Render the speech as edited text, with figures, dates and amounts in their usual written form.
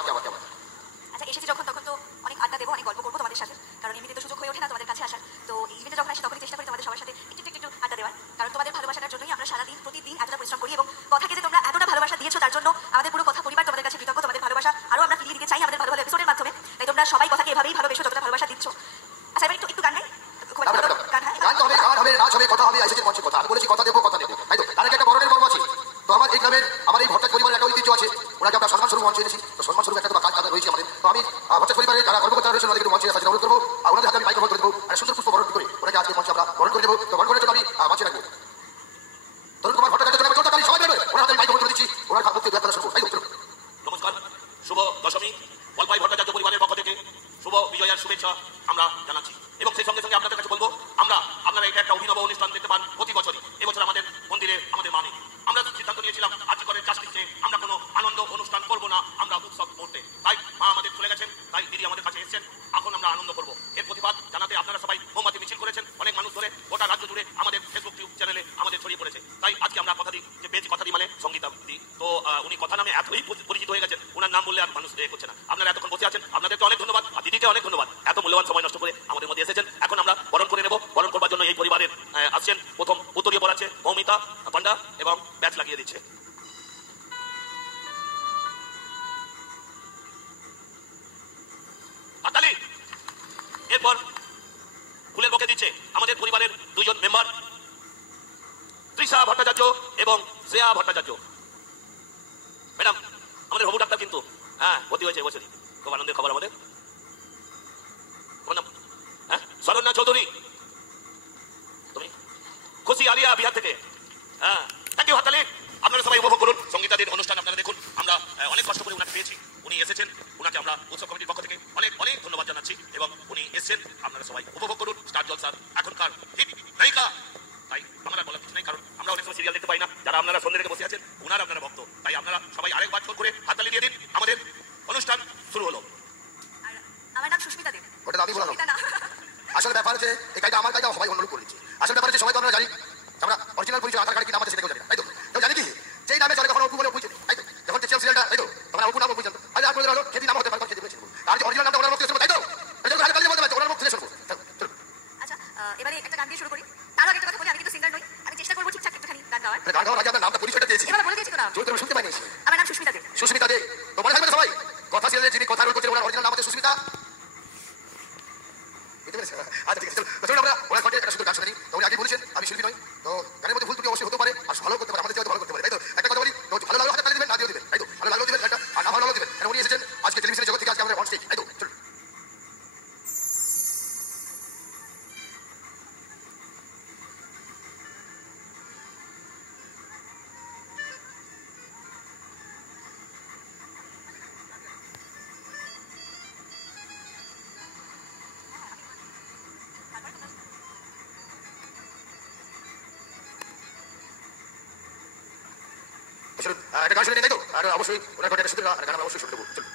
আচ্ছা, এসেছি যখন তখন তো অনেক আড্ডা দেবো, অনেক গল্প করবো তোমাদের সাথে, কারণ এমনিতে তো সুযোগ হয়ে ওঠে না তোমাদের কাছে আসার। তো এই ইভেন্টে যখন আসি তখনই চেষ্টা করি তোমাদের সবার সাথে একটু আড্ডা দেওয়ার, কারণ তোমাদের ভালোবাসার জন্যই আমরা সারাদিন প্রতিদিন এতটা পরিশ্রম করি এবং কথাকে যে তোমরা এতটা ভালোবাসা দিয়েছো তার জন্য আমাদের পুরো কথা পরিবার তোমাদের কাছে কৃতজ্ঞ। তোমাদের ভালোবাসা আরও আমরা ফিরিয়ে দিতে চাই আমাদের ভালো ভালো এপিসোডের মাধ্যমে, তাই তোমরা সবাই কথাকে এভাবেই ভালোবেসো যতটা ভালোবাসা দিচ্ছ। আচ্ছা, এবার একটু গান গাই। গান হবে, নাচ হবে, কথা হবে, আইসিটির মঞ্চে কথা। আমি বলেছি কথা দেবো, তাই তো? তার একটা বরণের পর্ব আছে। তো আমার এই গ্রামের, আমার এই ভট্টাচ পরিবারের একটা ঐতিহ্য আছে, ওনাকে আমরা সম্মান স্বরূপ মঞ্চে এনেছি। তো সম্মান স্বরূপ একটা কাজ রয়েছে আমাদের। তো আমি ভট্টাচ পরিবারের যারা কর্মকর্তারা রয়েছে ওনাদের মঞ্চে আসার অনুরোধ করবো, আর ওনাদের হাতে আমি মাইক্রোফোন করে দেবো, আর সুন্দর পুষ্প বরণ করে ওনাকে আজকে মঞ্চে আমরা বরণ করে দেবো। তো বরণ করার জন্য আমি মঞ্চে রাখবো তরুণ কুমার ভট্টাচার্য, সবাই বেরোবে, ওনার হাতে আমি মাইক্রোফোন করে দিচ্ছি, ওনার মুক্তি ব্যাখ্যা শুরু। নমস্কার, শুভ দশমী। জলপাই ভট্টাচার্য পরিবারের পক্ষ থেকে শুভ বিজয়ার শুভেচ্ছা আমরা জানাচ্ছি, এবং সেই সঙ্গে সঙ্গে আপনাদের কাছে বলবো, আপনারা এটা একটা অভিনব অনুষ্ঠান দেখতে পান প্রতি বছরই। এবছর আমাদের মন্দিরে আমাদের মা নেই। আমরা সিদ্ধান্ত নিয়েছিলাম আজকে করে চাষটিতে আমরা কোনো আনন্দ অনুষ্ঠান করবো না, আমরা উৎসব করতে। তাই মা আমাদের চলে গেছেন, তাই দিদি আমাদের কাছে এসেছেন, এখন আমরা আনন্দ করবো। এর প্রতিবাদ জানাতে আপনারা সবাই মোমবাতি মিছিল করেছেন অনেক মানুষ ধরে, গোটা রাজ্য জুড়ে আমাদের ফেসবুক চ্যানেলে আমাদের ছড়িয়ে পড়েছে। তাই আজকে আমরা কথা দিই যে পেজ কথা দিই মানে সঙ্গীতা দিই। তো উনি কথা নামে এতই পরিচিত হয়ে গেছেন, ওনার নাম বললে আর মানুষ করছে না। আপনারা এতক্ষণ বসে আছেন, আপনাদেরকে অনেক ধন্যবাদ, আর দিদিকে অনেক ধন্যবাদ, এত মূল্যবান সময় নষ্ট করে আমাদের মধ্যে এসেছেন। এখন আমরা বরণ করে নেব। বরণ করবার জন্য এই পরিবারের আসছেন, প্রথম উত্তরীয় পড়াচ্ছে মৌমিতা পান্ডা এবং ব্যাচ লাগিয়ে দিচ্ছে। এরপর ফুলের বকে দিচ্ছে আমাদের পরিবারের দুইজন মেম্বার, তৃষা ভট্টাচার্য এবং শ্রেয়া ভট্টাচার্য। ম্যাডাম আমাদের হবু ডাক্তার কিন্তু, হ্যাঁ, ভর্তি হয়েছে এবছরই, খুব আনন্দের খবর আমাদের। হ্যাঁ, শরণ্যা চৌধুরী, তুমি খুশি আলিয়া বিহার থেকে, হ্যাঁ, থ্যাংক ইউ। হাততালি। আপনারা সবাই উপভোগ করুন সঙ্গীতাদের অনুষ্ঠান। আপনারা দেখুন, আমরা অনেক কষ্ট করে ওনাকে পেয়েছি, উনি এসেছেন, ওনাকে আমরা উৎসব কমিটির পক্ষ থেকে অনেক অনেক ধন্যবাদ জানাচ্ছি, এবং উনি এসেছেন। আপনারা সবাই উপভোগ করুন স্টার জলসার এখনকার হিট নায়িকা। তাই আমরা বলার কিছু নেই, কারণ আমরা অনেক সময় সিরিয়াল দেখতে পাই না, যারা আপনারা সন্ধ্যে থেকে বসে আছেন ওনারা আপনারা ভক্ত। তাই আপনারা সবাই আরেকবার জোর করে হাততালি দিয়ে দিন। আমাদের অনুষ্ঠান শুরু হলো। আমার নাম সুস্মিতা দেব। ওটা দাবি বলানো আসলে ব্যাপার হচ্ছে, এই কাজটা আমার কাজটা সবাই অনুরোধ করে দিচ্ছি। আসলে ব্যাপার হচ্ছে, সবাই তো আমরা জানি আমরা অরিজিনাল পরিচয় আধার কার্ডে কি নাম আছে সেটা জানি, তাই তো? কেউ জানি কি যেই নামে চলে কখনো অপু বলে বুঝে, তাই তো? যখন টেক্সটাইল সিরিয়ালটা, তাই তো, তখন অপু নাম বুঝেন, আজ আর কোনোদিন হলো খেতি নাম হতে পারে, খেতি বলেছিল, আর যে অরিজিনাল নামটা ওনার মুখ থেকে শুনবো, তাই তো? ওনার মুখ থেকে শুনবো। আচ্ছা, এবারে একটা গান দিয়ে শুরু করি। তার আগে একটা কথা বলি, আমি কিন্তু সিঙ্গার নই, আমি চেষ্টা করবো ঠিকঠাক একটুখানি গান গাওয়ার। গান গাওয়ার আগে আপনার নামটা পরিচয়টা দিয়েছি, এবার বলে দিয়েছি তো নাম, জোর করে শুনতে পাইনি। আমার নাম সুস্মিতা দেব। সুস্মিতা দে, তো মনে থাকবে সবাই, কথা সিরিয়ালে যিনি কথা রোল করছেন ওনার অরিজিনাল নাম হচ্ছে সুস্মিতা। আচ্ছা ঠিক আছে, চলুন আমরা ওনার কণ্ঠে একটা সুন্দর গান শুনে নিই। তো উনি আগে বলেছেন আমি শিল্পী নই, তো গানের মধ্যে ভুল ত্রুটি অবশ্যই হতে পারে, আর ভালো করতে পারে, আমাদের চেয়ে ভালো করতে পারে, তাই তো? একটা কথা বলি, তো ভালো লাগলো হাতে তালি দিবেন, না দিবেন, তাই তো? ভালো লাগলো দিবেন, আর না ভালো লাগলো দিবেন। উনি এসেছেন আজকে টেলিভিশনের জগৎ থেকে, আজকে আমাদের অন স্টেজ, তাই তো? চলুন। একটা গান শুনে নেই, তাই তো? আর অবশ্যই ওনার কণ্ঠে একটা সুন্দর গান আমরা অবশ্যই শুনে নেবো। চলুন।